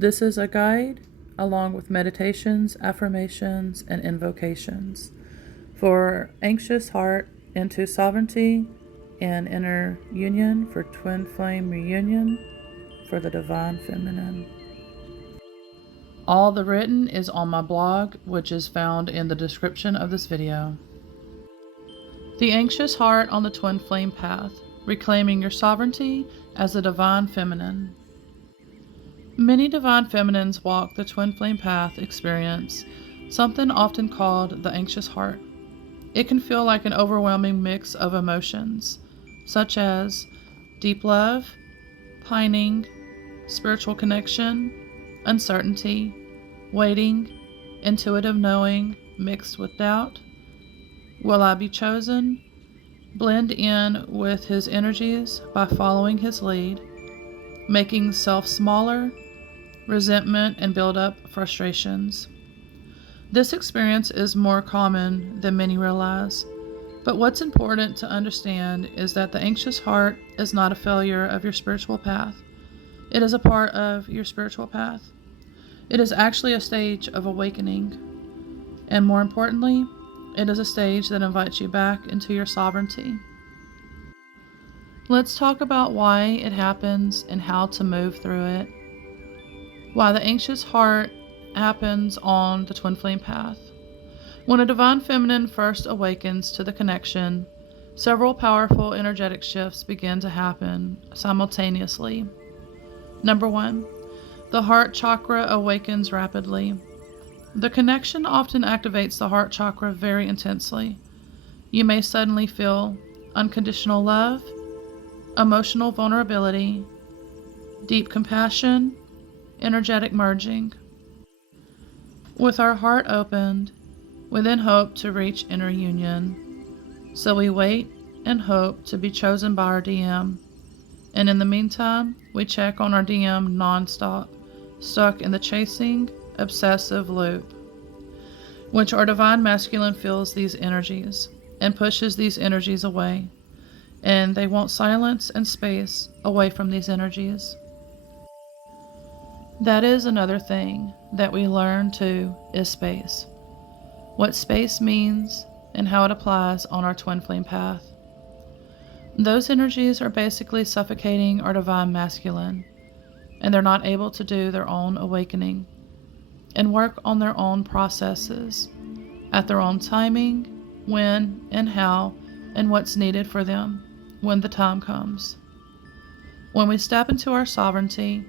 This is a guide along with meditations, affirmations, and invocations for anxious heart into sovereignty and inner union, for twin flame reunion, for the divine feminine. All the written is on my blog, which is found in the description of this video. The anxious heart on the twin flame path, reclaiming your sovereignty as the divine feminine. Many divine feminines walk the twin flame path experience something often called the anxious heart. It can feel like an overwhelming mix of emotions, such as deep love, pining, spiritual connection, uncertainty, waiting, intuitive knowing mixed with doubt. Will I be chosen? Blend in with his energies by following his lead, making self smaller, resentment, and build up frustrations. This experience is more common than many realize, but what's important to understand is that the anxious heart is not a failure of your spiritual path. It is a part of your spiritual path. It is actually a stage of awakening, and more importantly, it is a stage that invites you back into your sovereignty. Let's talk about why it happens and how to move through it. Why the anxious heart happens on the twin flame path. When a divine feminine first awakens to the connection, several powerful energetic shifts begin to happen simultaneously. Number 1, the heart chakra awakens rapidly. The connection often activates the heart chakra very intensely. You may suddenly feel unconditional love, emotional vulnerability, deep compassion, energetic merging. With our heart opened, we then hope to reach inner union. So we wait and hope to be chosen by our DM. And in the meantime, we check on our DM nonstop, stuck in the chasing, obsessive loop, which our divine masculine feels these energies and pushes these energies away. And they want silence and space away from these energies. That is another thing that we learn too, is space. What space means and how it applies on our twin flame path. Those energies are basically suffocating our divine masculine, and they're not able to do their own awakening and work on their own processes at their own timing, when and how, and what's needed for them when the time comes. When we step into our sovereignty,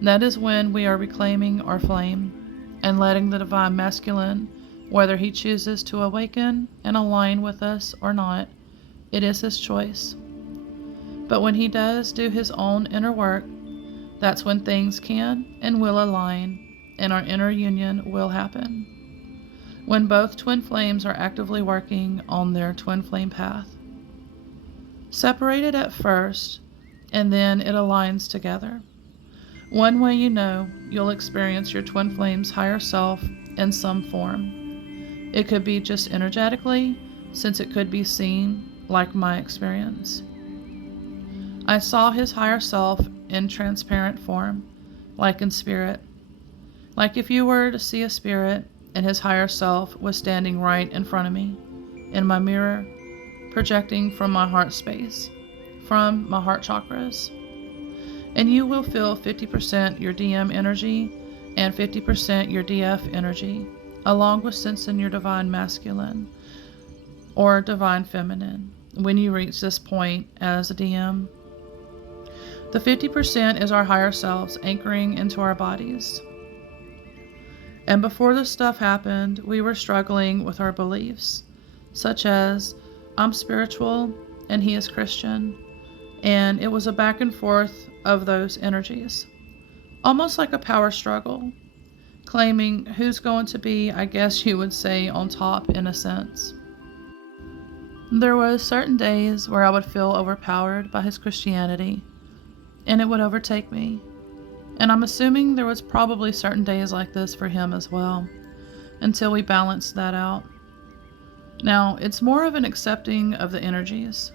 that is when we are reclaiming our flame and letting the divine masculine, whether he chooses to awaken and align with us or not, it is his choice. But when he does do his own inner work, that's when things can and will align and our inner union will happen. When both twin flames are actively working on their twin flame path. Separated at first, and then it aligns together. One way you know you'll experience your twin flame's higher self in some form. It could be just energetically, since it could be seen, like my experience. I saw his higher self in transparent form, like in spirit. Like if you were to see a spirit and his higher self was standing right in front of me, in my mirror, projecting from my heart space, from my heart chakras. And you will feel 50% your DM energy and 50% your DF energy, along with sensing your divine masculine or divine feminine when you reach this point as a DM. The 50% is our higher selves anchoring into our bodies. And before this stuff happened, we were struggling with our beliefs, such as, I'm spiritual and he is Christian, and it was a back and forth of those energies. Almost like a power struggle, claiming who's going to be, I guess you would say, on top in a sense. There was certain days where I would feel overpowered by his Christianity, and it would overtake me. And I'm assuming there was probably certain days like this for him as well, until we balanced that out. Now, it's more of an accepting of the energies,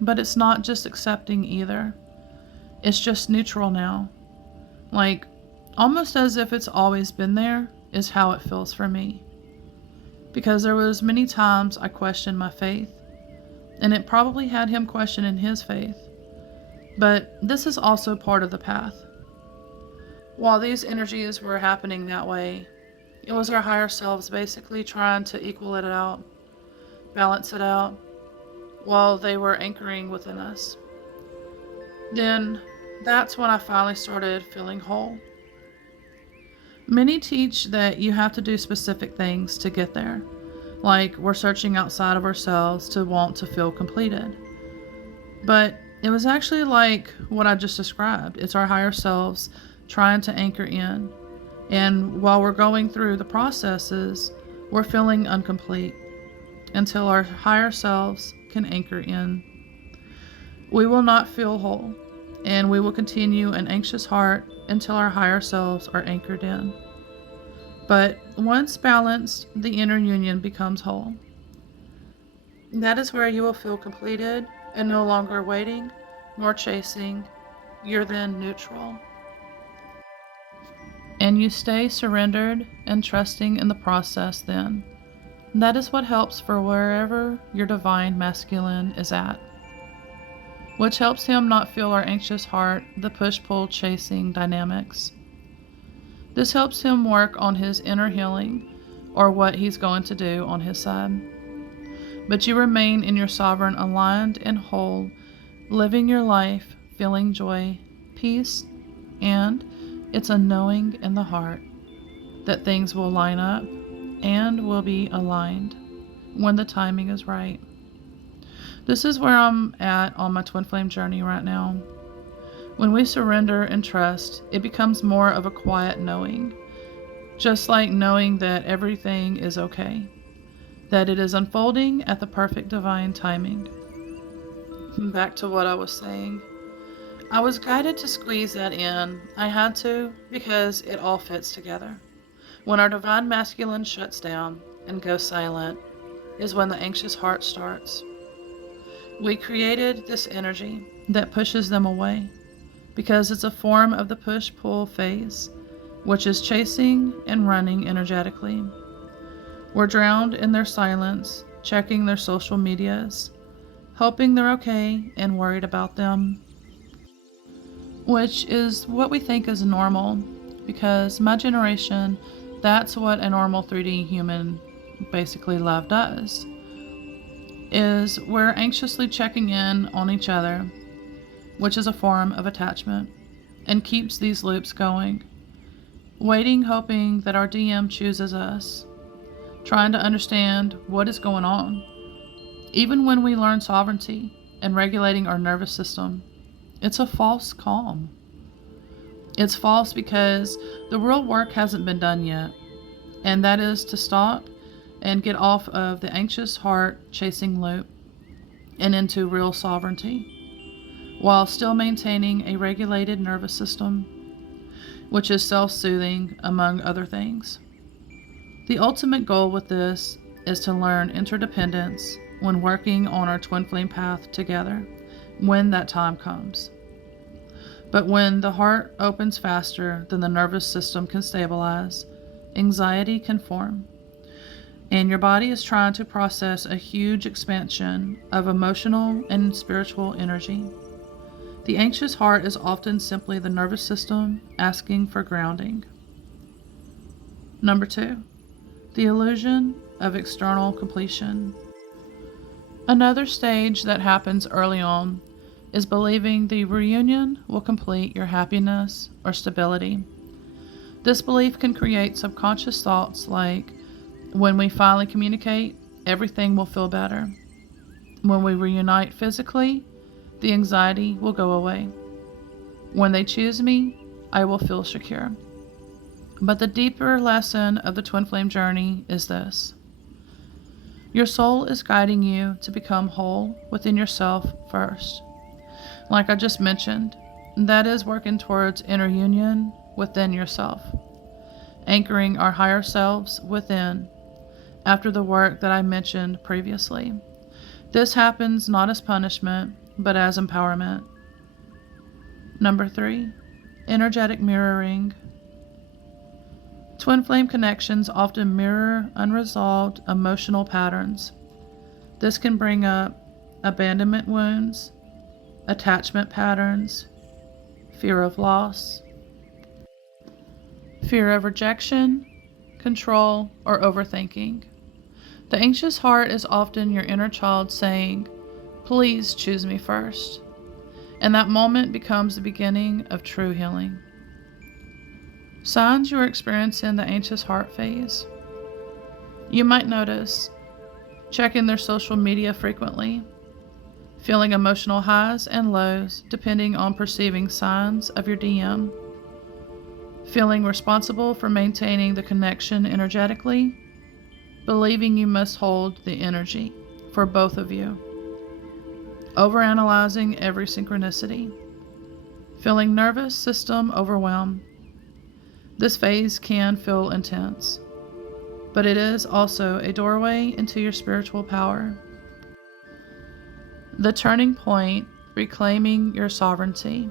but it's not just accepting either. It's just neutral now. Like, almost as if it's always been there, is how it feels for me. Because there was many times I questioned my faith, and it probably had him questioning his faith. But this is also part of the path. While these energies were happening that way, it was our higher selves basically trying to equal it out, balance it out, while they were anchoring within us. Then that's when I finally started feeling whole. Many teach that you have to do specific things to get there, like we're searching outside of ourselves to want to feel completed. But it was actually like what I just described. It's our higher selves trying to anchor in. And while we're going through the processes, we're feeling incomplete until our higher selves can anchor in. We will not feel whole, and we will continue an anxious heart until our higher selves are anchored in. But once balanced, the inner union becomes whole. That is where you will feel completed and no longer waiting nor chasing. You're then neutral. And you stay surrendered and trusting in the process then. That is what helps for wherever your divine masculine is at, which helps him not feel our anxious heart, the push-pull chasing dynamics. This helps him work on his inner healing or what he's going to do on his side. But you remain in your sovereign, aligned and whole, living your life, feeling joy, peace, and it's a knowing in the heart that things will line up and will be aligned when the timing is right. This is where I'm at on my twin flame journey right now. When we surrender and trust, it becomes more of a quiet knowing, just like knowing that everything is okay, that it is unfolding at the perfect divine timing. Back to what I was saying. I was guided to squeeze that in. I had to because it all fits together. When our divine masculine shuts down and goes silent is when the anxious heart starts. We created this energy that pushes them away because it's a form of the push-pull phase, which is chasing and running energetically. We're drowned in their silence, checking their social medias, hoping they're okay and worried about them, which is what we think is normal because my generation, that's what a normal 3D human basically love does, is we're anxiously checking in on each other, which is a form of attachment, and keeps these loops going. Waiting, hoping that our DM chooses us, trying to understand what is going on. Even when we learn sovereignty and regulating our nervous system, it's a false calm. It's false because the real work hasn't been done yet, and that is to stop and get off of the anxious heart chasing loop and into real sovereignty, while still maintaining a regulated nervous system, which is self-soothing, among other things. The ultimate goal with this is to learn interdependence when working on our twin flame path together, when that time comes. But when the heart opens faster than the nervous system can stabilize, anxiety can form, and your body is trying to process a huge expansion of emotional and spiritual energy. The anxious heart is often simply the nervous system asking for grounding. Number 2, the illusion of external completion. Another stage that happens early on is believing the reunion will complete your happiness or stability. This belief can create subconscious thoughts like, when we finally communicate, everything will feel better. When we reunite physically, the anxiety will go away. When they choose me, I will feel secure. But the deeper lesson of the twin flame journey is this. Your soul is guiding you to become whole within yourself first. Like I just mentioned, that is working towards inner union within yourself, anchoring our higher selves within after the work that I mentioned previously. This happens not as punishment, but as empowerment. Number 3, energetic mirroring. Twin flame connections often mirror unresolved emotional patterns. This can bring up abandonment wounds, attachment patterns, fear of loss, fear of rejection, control, or overthinking. The anxious heart is often your inner child saying, "Please choose me first." And that moment becomes the beginning of true healing. Signs you are experiencing the anxious heart phase. You might notice checking their social media frequently, feeling emotional highs and lows depending on perceiving signs of your DM, feeling responsible for maintaining the connection energetically, believing you must hold the energy for both of you, overanalyzing every synchronicity, feeling nervous system overwhelmed. This phase can feel intense, but it is also a doorway into your spiritual power. The turning point, reclaiming your sovereignty.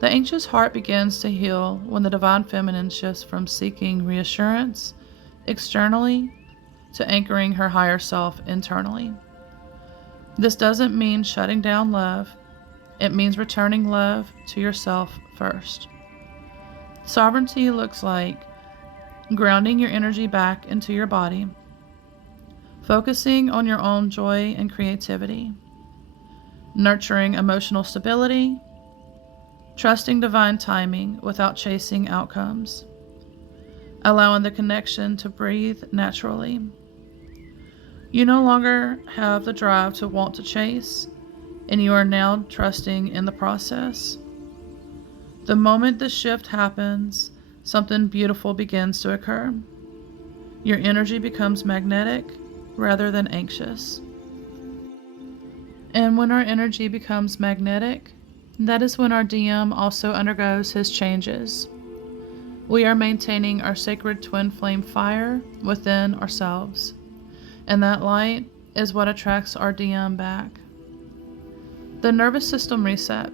The anxious heart begins to heal when the divine feminine shifts from seeking reassurance externally to anchoring her higher self internally. This doesn't mean shutting down love, it means returning love to yourself first. Sovereignty looks like grounding your energy back into your body, focusing on your own joy and creativity, nurturing emotional stability, trusting divine timing without chasing outcomes, allowing the connection to breathe naturally. You no longer have the drive to want to chase, and you are now trusting in the process. The moment this shift happens, something beautiful begins to occur. Your energy becomes magnetic rather than anxious. And when our energy becomes magnetic, that is when our DM also undergoes his changes. We are maintaining our sacred twin flame fire within ourselves, and that light is what attracts our DM back. The nervous system reset.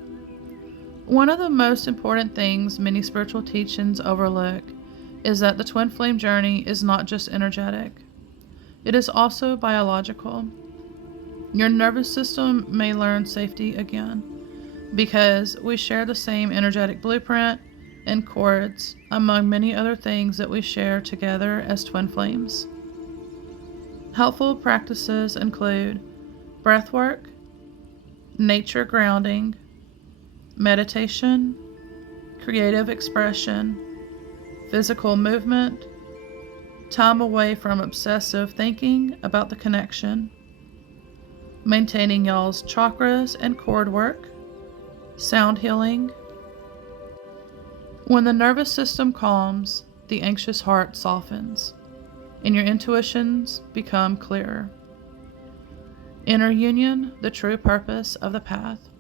One of the most important things many spiritual teachings overlook is that the twin flame journey is not just energetic. It is also biological. Your nervous system may learn safety again because we share the same energetic blueprint and cords, among many other things that we share together as twin flames. Helpful practices include breathwork, nature grounding, meditation, creative expression, physical movement, time away from obsessive thinking about the connection, maintaining y'all's chakras and cord work, sound healing. When the nervous system calms, the anxious heart softens, and your intuitions become clearer. Inner union, the true purpose of the path.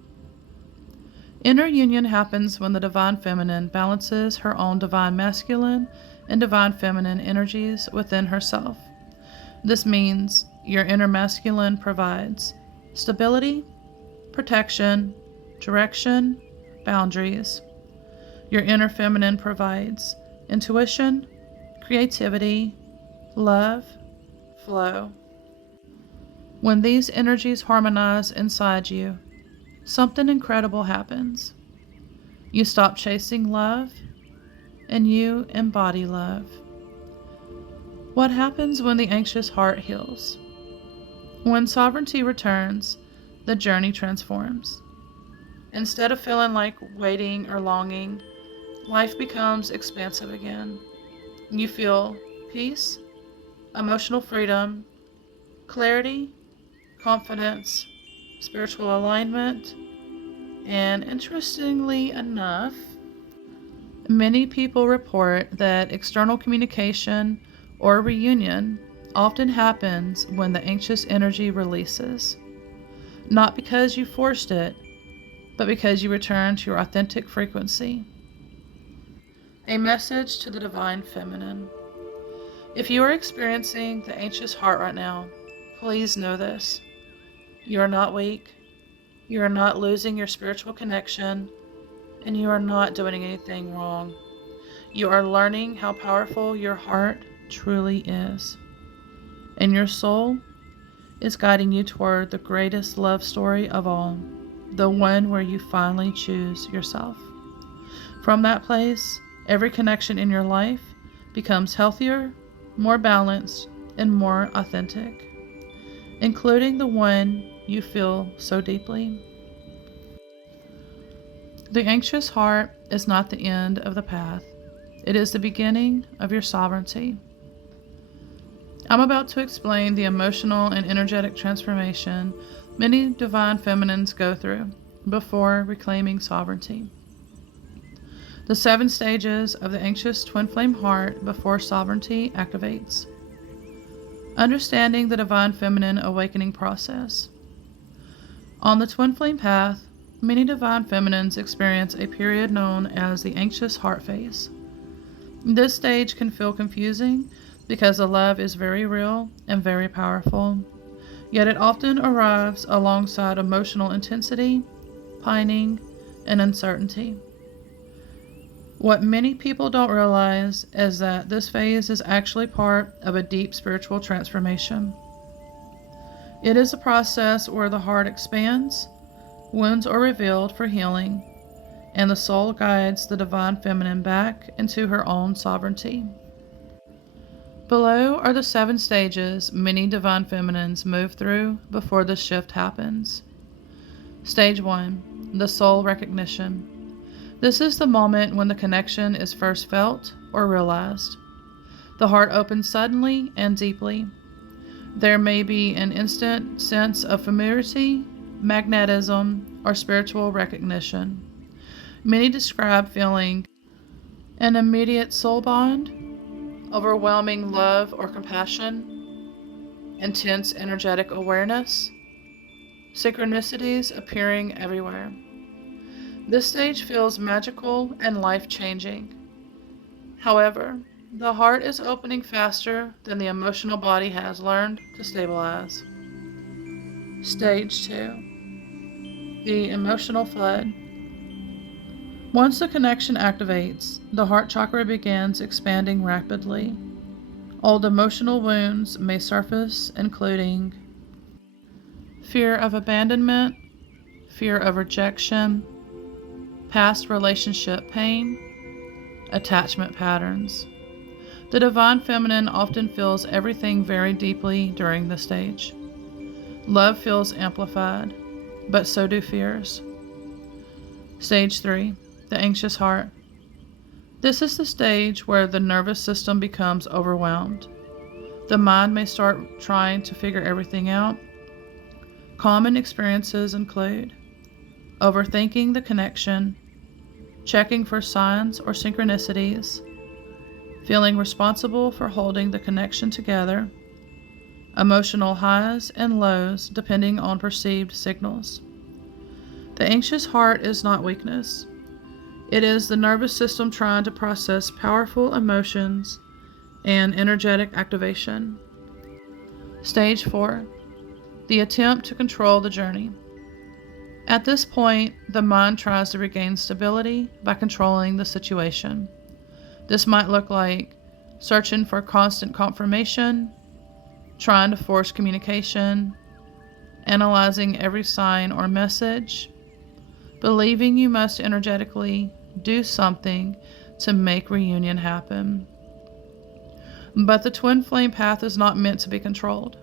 Inner union happens when the divine feminine balances her own divine masculine and divine feminine energies within herself. This means your inner masculine provides stability, protection, direction, boundaries. Your inner feminine provides intuition, creativity, love, flow. When these energies harmonize inside you, something incredible happens. You stop chasing love, and you embody love. What happens when the anxious heart heals? When sovereignty returns, the journey transforms. Instead of feeling like waiting or longing, life becomes expansive again. You feel peace, emotional freedom, clarity, confidence, spiritual alignment, and interestingly enough, many people report that external communication or reunion often happens when the anxious energy releases. Not because you forced it, but because you return to your authentic frequency. A message to the divine feminine. If you are experiencing the anxious heart right now, please know this. You are not weak, you are not losing your spiritual connection, and you are not doing anything wrong. You are learning how powerful your heart truly is. And your soul is guiding you toward the greatest love story of all, the one where you finally choose yourself. From that place, every connection in your life becomes healthier, more balanced, and more authentic, including the one you feel so deeply. The anxious heart is not the end of the path. It is the beginning of your sovereignty. I'm about to explain the emotional and energetic transformation many divine feminines go through before reclaiming sovereignty. The 7 stages of the anxious twin flame heart before sovereignty activates. Understanding the divine feminine awakening process. On the twin flame path, many divine feminines experience a period known as the anxious heart phase. This stage can feel confusing because the love is very real and very powerful, yet it often arrives alongside emotional intensity, pining, and uncertainty. What many people don't realize is that this phase is actually part of a deep spiritual transformation. It is a process where the heart expands, wounds are revealed for healing, and the soul guides the divine feminine back into her own sovereignty. Below are the 7 stages many divine feminines move through before this shift happens. Stage 1, the soul recognition. This is the moment when the connection is first felt or realized. The heart opens suddenly and deeply. There may be an instant sense of familiarity, magnetism, or spiritual recognition. Many describe feeling an immediate soul bond, overwhelming love or compassion, intense energetic awareness, synchronicities appearing everywhere. This stage feels magical and life-changing. However, the heart is opening faster than the emotional body has learned to stabilize. Stage 2, the emotional flood. Once the connection activates, the heart chakra begins expanding rapidly. Old emotional wounds may surface, including fear of abandonment, fear of rejection, past relationship pain, attachment patterns. The divine feminine often feels everything very deeply during this stage. Love feels amplified, but so do fears. Stage 3, the anxious heart. This is the stage where the nervous system becomes overwhelmed. The mind may start trying to figure everything out. Common experiences include overthinking the connection, checking for signs or synchronicities, feeling responsible for holding the connection together, emotional highs and lows depending on perceived signals. The anxious heart is not weakness. It is the nervous system trying to process powerful emotions and energetic activation. Stage 4, the attempt to control the journey. At this point, the mind tries to regain stability by controlling the situation. This might look like searching for constant confirmation, trying to force communication, analyzing every sign or message, believing you must energetically do something to make reunion happen. But the twin flame path is not meant to be controlled.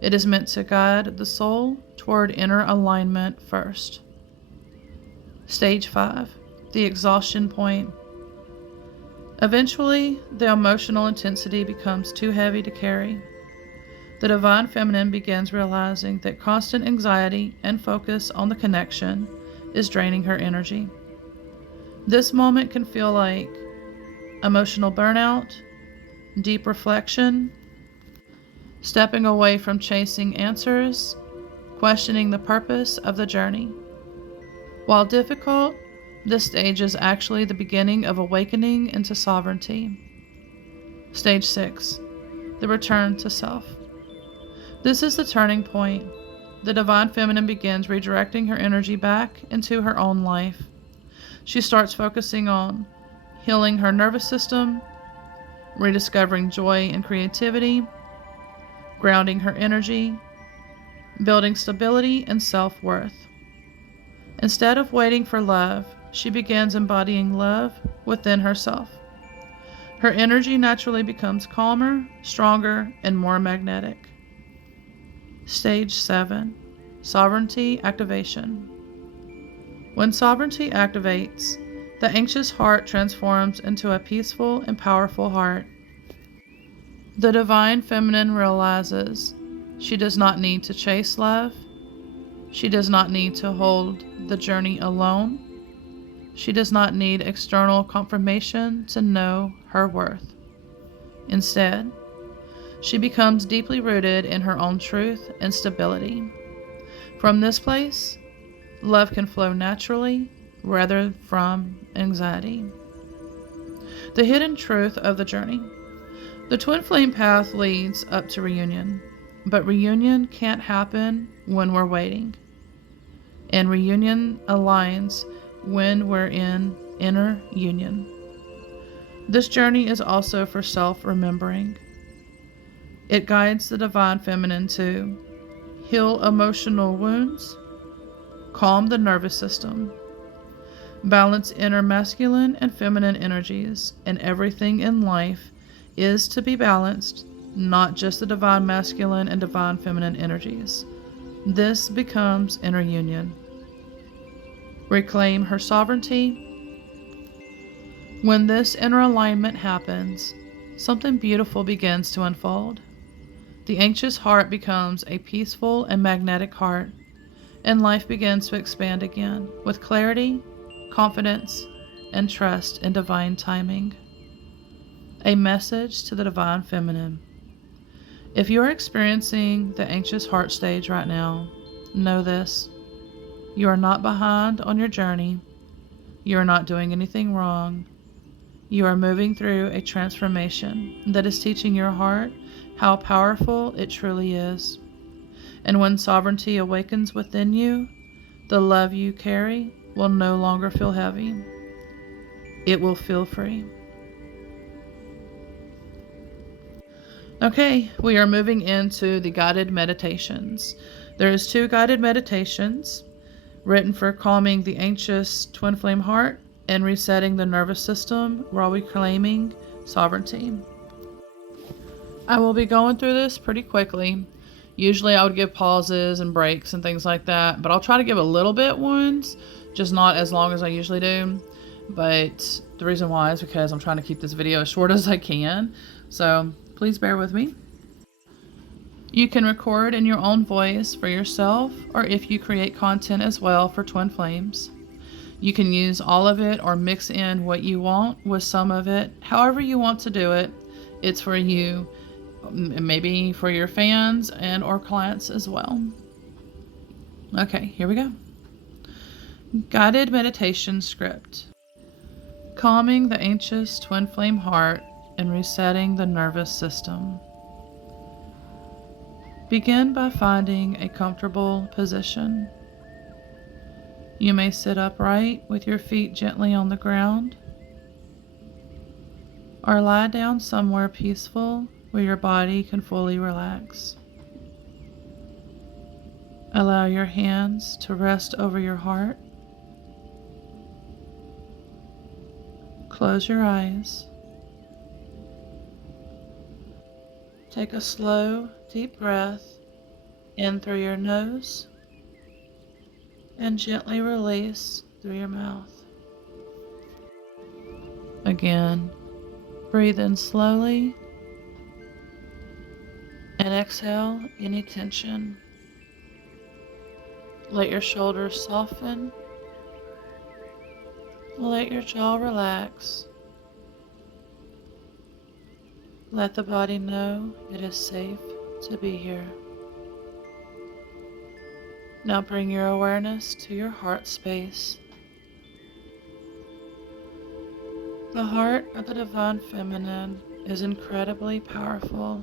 It is meant to guide the soul toward inner alignment first. Stage 5, the exhaustion point. Eventually, the emotional intensity becomes too heavy to carry. The divine feminine begins realizing that constant anxiety and focus on the connection is draining her energy. This moment can feel like emotional burnout, deep reflection, stepping away from chasing answers, questioning the purpose of the journey. While difficult, this stage is actually the beginning of awakening into sovereignty. Stage 6, the return to self. This is the turning point. The divine feminine begins redirecting her energy back into her own life. She starts focusing on healing her nervous system, rediscovering joy and creativity, grounding her energy, building stability and self-worth. Instead of waiting for love, she begins embodying love within herself. Her energy naturally becomes calmer, stronger, and more magnetic. Stage 7. Sovereignty Activation. When sovereignty activates, the anxious heart transforms into a peaceful and powerful heart. The divine feminine realizes she does not need to chase love. She does not need to hold the journey alone. She does not need external confirmation to know her worth. Instead, she becomes deeply rooted in her own truth and stability. From this place, love can flow naturally rather from anxiety. The hidden truth of the journey. The twin flame path leads up to reunion, but reunion can't happen when we're waiting. And reunion aligns when we're in inner union. This journey is also for self-remembering. It guides the divine feminine to heal emotional wounds, calm the nervous system, balance inner masculine and feminine energies, and everything in life is to be balanced, not just the divine masculine and divine feminine energies. This becomes inner union. Reclaim her sovereignty. When this inner alignment happens, something beautiful begins to unfold. The anxious heart becomes a peaceful and magnetic heart, and life begins to expand again with clarity, confidence, and trust in divine timing. A message to the divine feminine. If you are experiencing the anxious heart stage right now, know this. You are not behind on your journey. You are not doing anything wrong. You are moving through a transformation that is teaching your heart how powerful it truly is. And when sovereignty awakens within you, the love you carry will no longer feel heavy. It will feel free. Okay, we are moving into the guided meditations. There's 2 guided meditations written for calming the anxious twin flame heart and resetting the nervous system while reclaiming sovereignty. I will be going through this pretty quickly. Usually I would give pauses and breaks and things like that, but I'll try to give a little bit ones, just not as long as I usually do. But the reason why is because I'm trying to keep this video as short as I can, so please bear with me. You can record in your own voice for yourself, or if you create content as well for twin flames. You can use all of it or mix in what you want with some of it. However you want to do it, it's for you, maybe for your fans and or clients as well. Okay, here we go. Guided meditation script. Calming the anxious twin flame heart and resetting the nervous system. Begin by finding a comfortable position. You may sit upright with your feet gently on the ground, or lie down somewhere peaceful where your body can fully relax. Allow your hands to rest over your heart. Close your eyes. Take a slow, deep breath in through your nose and gently release through your mouth. Again, breathe in slowly and exhale any tension. Let your shoulders soften. Let your jaw relax. Let the body know it is safe to be here. Now bring your awareness to your heart space. The heart of the divine feminine is incredibly powerful,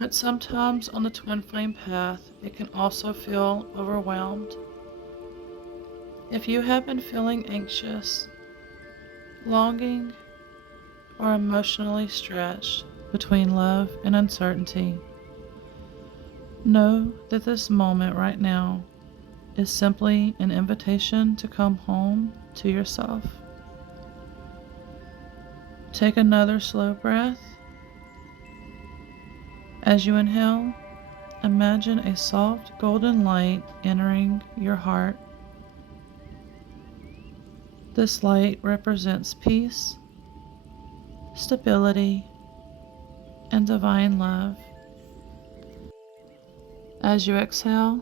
but sometimes on the twin flame path, it can also feel overwhelmed. If you have been feeling anxious, longing, or emotionally stretched between love and uncertainty, know that this moment right now is simply an invitation to come home to yourself. Take another slow breath. As you inhale, imagine a soft golden light entering your heart. This light represents peace, stability, and divine love. As you exhale,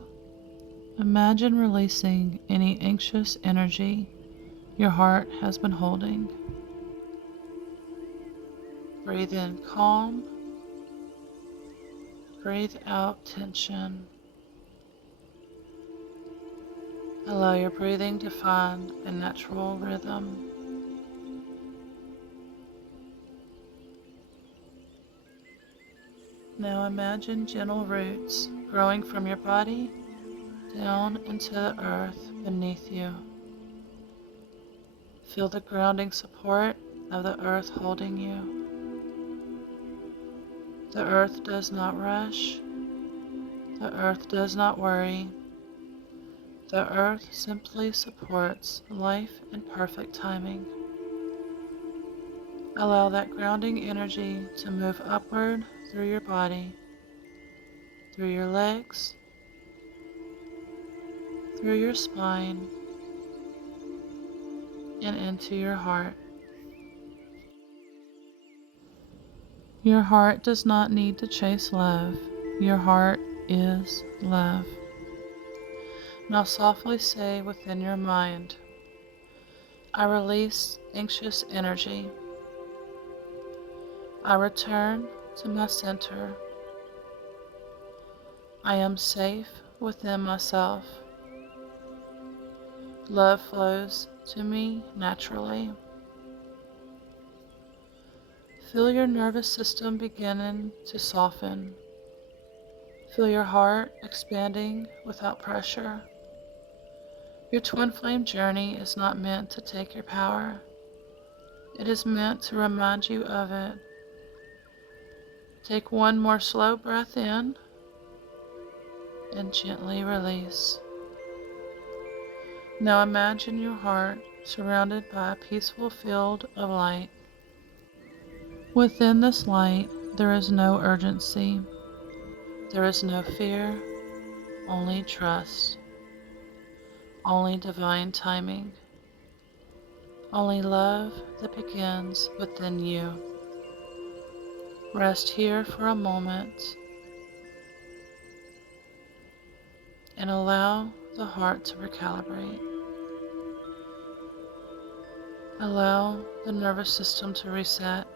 imagine releasing any anxious energy your heart has been holding. Breathe in calm, breathe out tension. Allow your breathing to find a natural rhythm. Now imagine gentle roots growing from your body down into the earth beneath you. Feel the grounding support of the earth holding you. The earth does not rush. The earth does not worry. The earth simply supports life in perfect timing. Allow that grounding energy to move upward through your body, through your legs, through your spine, and into your heart. Your heart does not need to chase love. Your heart is love. Now softly say within your mind, I release anxious energy. I return to my center. I am safe within myself. Love flows to me naturally. Feel your nervous system beginning to soften. Feel your heart expanding without pressure. Your twin flame journey is not meant to take your power. It is meant to remind you of it. Take one more slow breath in and gently release. Now imagine your heart surrounded by a peaceful field of light. Within this light, there is no urgency. There is no fear, only trust, only divine timing, only love that begins within you. Rest here for a moment and allow the heart to recalibrate. Allow the nervous system to reset.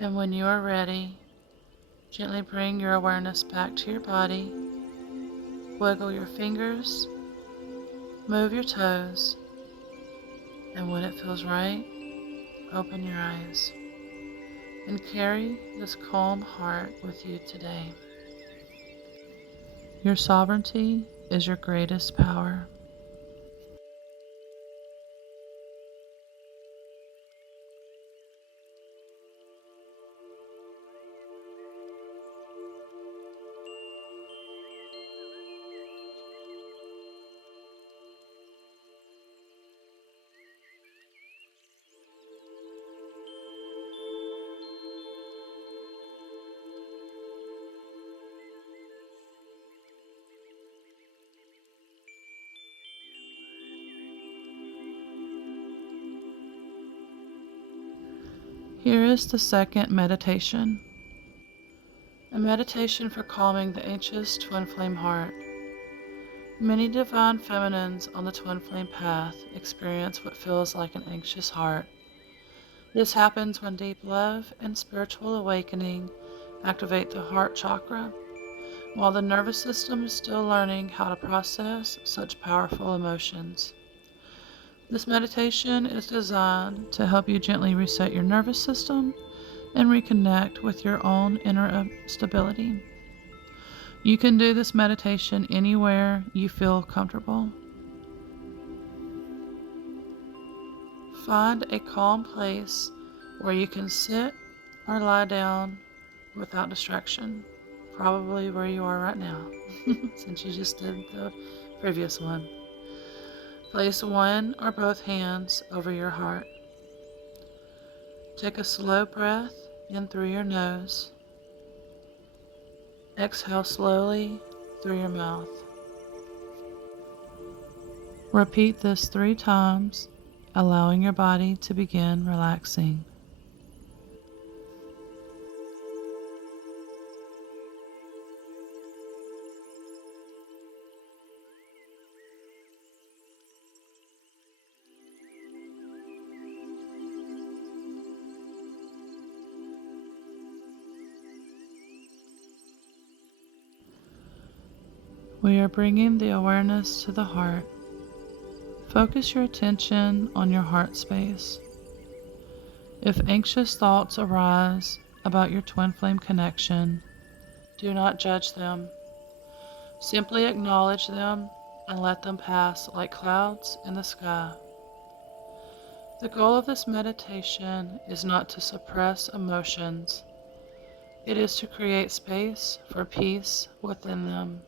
And when you are ready, gently bring your awareness back to your body. Wiggle your fingers, move your toes, and when it feels right, open your eyes. And carry this calm heart with you today. Your sovereignty is your greatest power. Here is the second meditation. A meditation for calming the anxious twin flame heart. Many divine feminines on the twin flame path experience what feels like an anxious heart. This happens when deep love and spiritual awakening activate the heart chakra, while the nervous system is still learning how to process such powerful emotions. This meditation is designed to help you gently reset your nervous system and reconnect with your own inner stability. You can do this meditation anywhere you feel comfortable. Find a calm place where you can sit or lie down without distraction. Probably where you are right now, since you just did the previous one. Place one or both hands over your heart. Take a slow breath in through your nose. Exhale slowly through your mouth. Repeat this 3 times, allowing your body to begin relaxing. We are bringing the awareness to the heart. Focus your attention on your heart space. If anxious thoughts arise about your twin flame connection, do not judge them. Simply acknowledge them and let them pass like clouds in the sky. The goal of this meditation is not to suppress emotions. It is to create space for peace within them.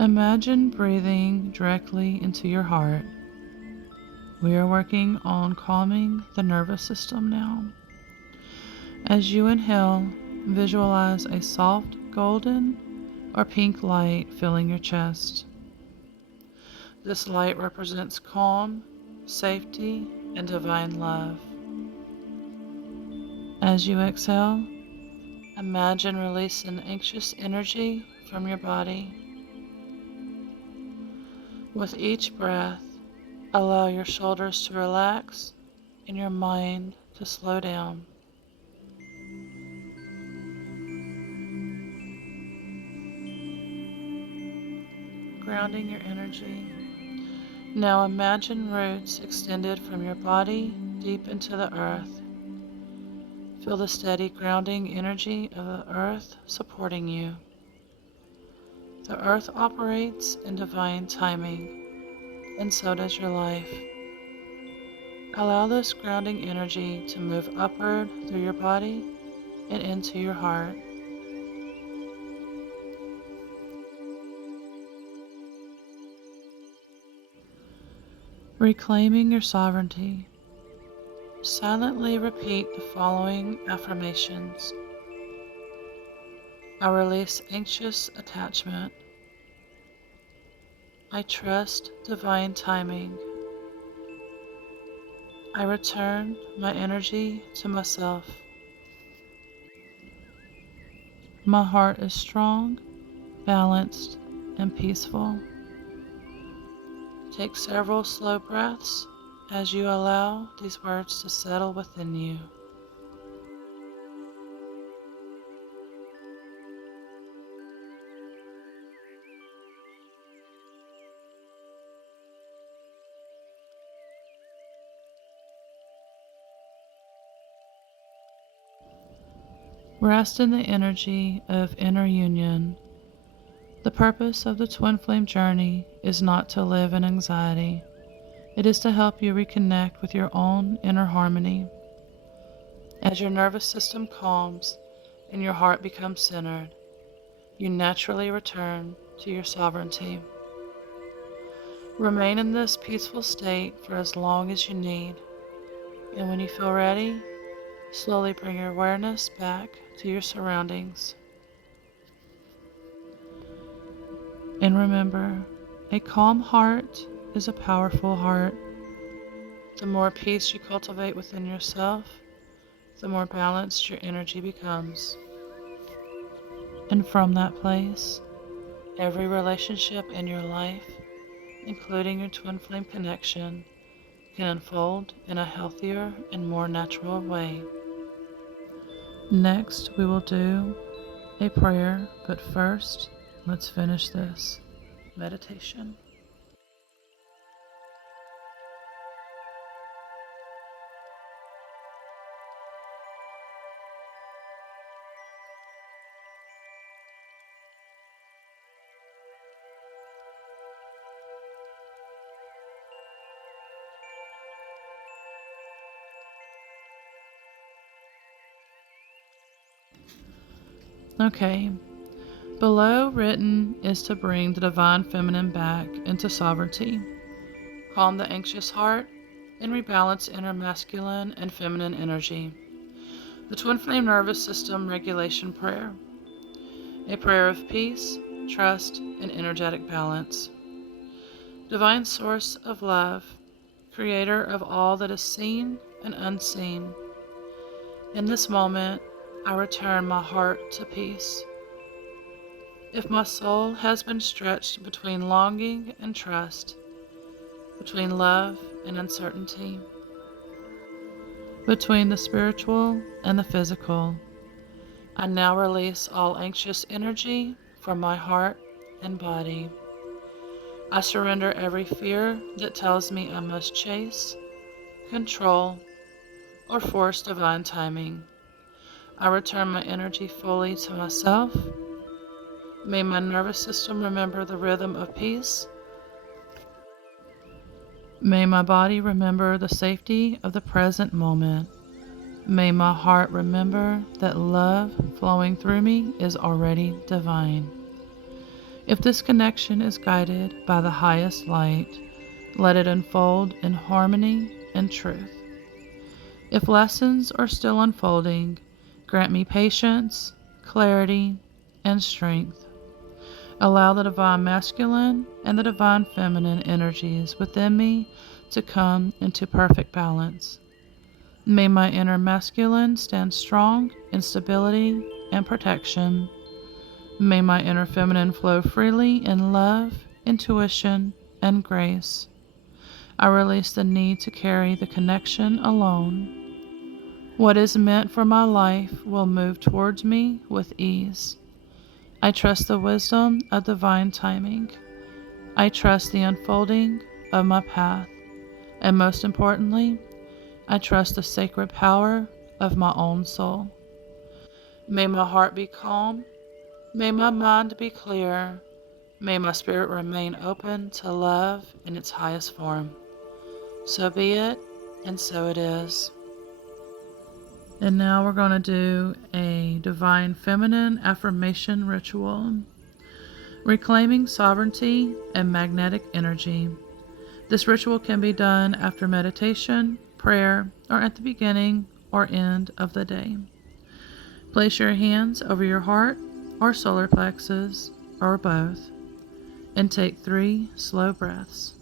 Imagine breathing directly into your heart. We are working on calming the nervous system now. As you inhale, visualize a soft golden or pink light filling your chest. This light represents calm, safety, and divine love. As you exhale, imagine releasing anxious energy from your body. With each breath, allow your shoulders to relax and your mind to slow down. Grounding your energy. Now imagine roots extended from your body deep into the earth. Feel the steady grounding energy of the earth supporting you. The earth operates in divine timing, and so does your life. Allow this grounding energy to move upward through your body and into your heart. Reclaiming your sovereignty. Silently repeat the following affirmations. I release anxious attachment. I trust divine timing. I return my energy to myself. My heart is strong, balanced, and peaceful. Take several slow breaths as you allow these words to settle within you. Rest in the energy of inner union. The purpose of the twin flame journey is not to live in anxiety. It is to help you reconnect with your own inner harmony. As your nervous system calms and your heart becomes centered, you naturally return to your sovereignty. Remain in this peaceful state for as long as you need, and when you feel ready, slowly bring your awareness back to your surroundings. And remember, a calm heart is a powerful heart. The more peace you cultivate within yourself, the more balanced your energy becomes. And from that place, every relationship in your life, including your twin flame connection, can unfold in a healthier and more natural way. Next, we will do a prayer, but first, let's finish this meditation. Okay, below written is to bring the divine feminine back into sovereignty, calm the anxious heart, and rebalance inner masculine and feminine energy. The twin flame nervous system regulation prayer, a prayer of peace, trust, and energetic balance. Divine source of love, creator of all that is seen and unseen. In this moment, I return my heart to peace. If my soul has been stretched between longing and trust, between love and uncertainty, between the spiritual and the physical, I now release all anxious energy from my heart and body. I surrender every fear that tells me I must chase, control, or force divine timing. I return my energy fully to myself. May my nervous system remember the rhythm of peace. May my body remember the safety of the present moment. May my heart remember that love flowing through me is already divine. If this connection is guided by the highest light, let it unfold in harmony and truth. If lessons are still unfolding, grant me patience, clarity, and strength. Allow the divine masculine and the divine feminine energies within me to come into perfect balance. May my inner masculine stand strong in stability and protection. May my inner feminine flow freely in love, intuition, and grace. I release the need to carry the connection alone. What is meant for my life will move towards me with ease. I trust the wisdom of divine timing. I trust the unfolding of my path. And most importantly, I trust the sacred power of my own soul. May my heart be calm. May my mind be clear. May my spirit remain open to love in its highest form. So be it, and so it is. And now we're going to do a divine feminine affirmation ritual, reclaiming sovereignty and magnetic energy. This ritual can be done after meditation, prayer, or at the beginning or end of the day. Place your hands over your heart or solar plexus, or both, and take 3 slow breaths.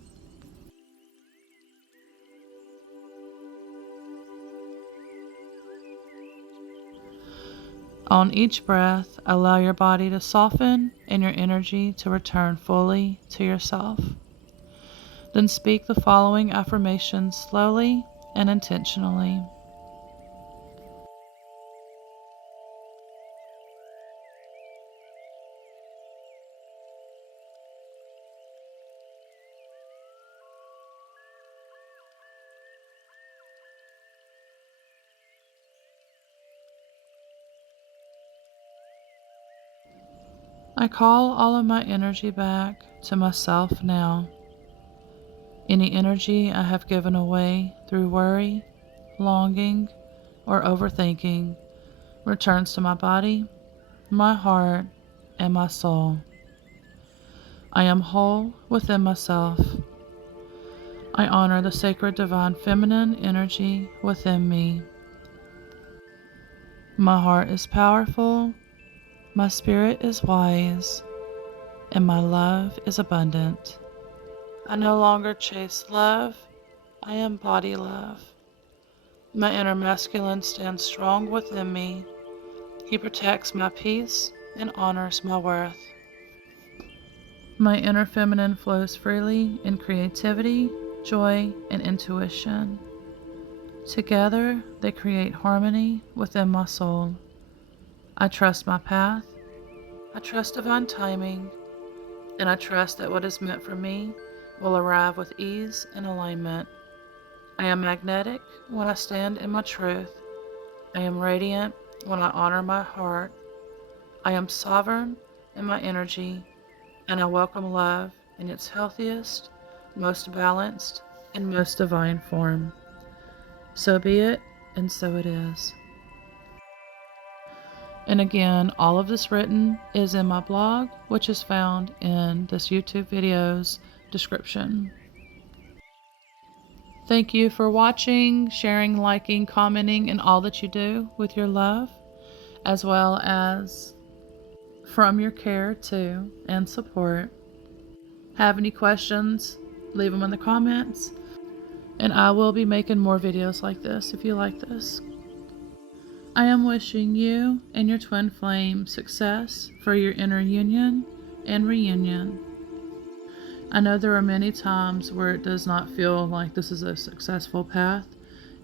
On each breath, allow your body to soften and your energy to return fully to yourself. Then speak the following affirmations slowly and intentionally. I call all of my energy back to myself now. Any energy I have given away through worry, longing, or overthinking returns to my body, my heart, and my soul. I am whole within myself. I honor the sacred divine feminine energy within me. My heart is powerful, my spirit is wise, and my love is abundant. I no longer chase love, I embody love. My inner masculine stands strong within me. He protects my peace and honors my worth. My inner feminine flows freely in creativity, joy, and intuition. Together, they create harmony within my soul. I trust my path, I trust divine timing, and I trust that what is meant for me will arrive with ease and alignment. I am magnetic when I stand in my truth. I am radiant when I honor my heart. I am sovereign in my energy, and I welcome love in its healthiest, most balanced, and most divine form. So be it, and so it is. And again, all of this written is in my blog, which is found in this YouTube video's description. Thank you for watching, sharing, liking, commenting, and all that you do with your love, as well as from your care too and support. Have any questions? Leave them in the comments, and I will be making more videos like this if you like this. I am wishing you and your twin flame success for your inner union and reunion. I know there are many times where it does not feel like this is a successful path,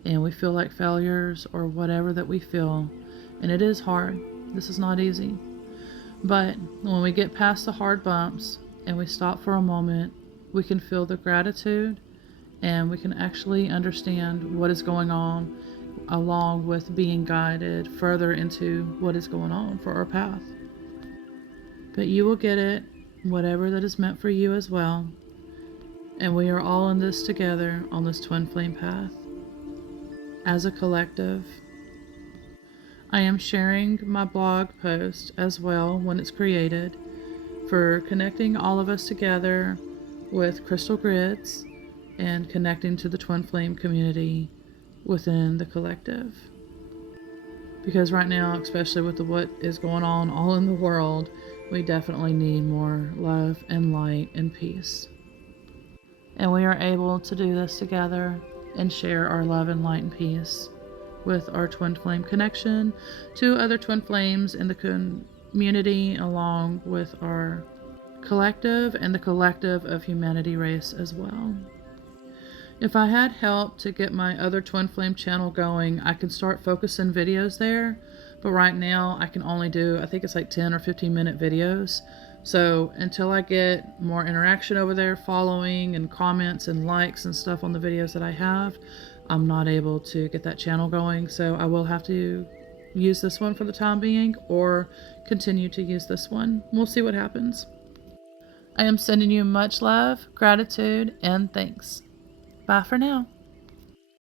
and we feel like failures or whatever that we feel, and it is hard. This is not easy. But when we get past the hard bumps and we stop for a moment, we can feel the gratitude and we can actually understand what is going on, along with being guided further into what is going on for our path. But you will get it, whatever that is meant for you as well. And we are all in this together on this twin flame path as a collective. I am sharing my blog post as well when it's created for connecting all of us together with crystal grids and connecting to the twin flame community within the collective. Because right now, especially with what is going on all in the world, we definitely need more love and light and peace. And we are able to do this together and share our love and light and peace with our twin flame connection to other twin flames in the community, along with our collective and the collective of humanity race as well. If I had help to get my other twin flame channel going, I can start focusing videos there. But right now I can only do, I think it's like 10 or 15 minute videos. So until I get more interaction over there, following and comments and likes and stuff on the videos that I have, I'm not able to get that channel going. So I will have to use this one for the time being or continue to use this one. We'll see what happens. I am sending you much love, gratitude, and thanks. Bye for now.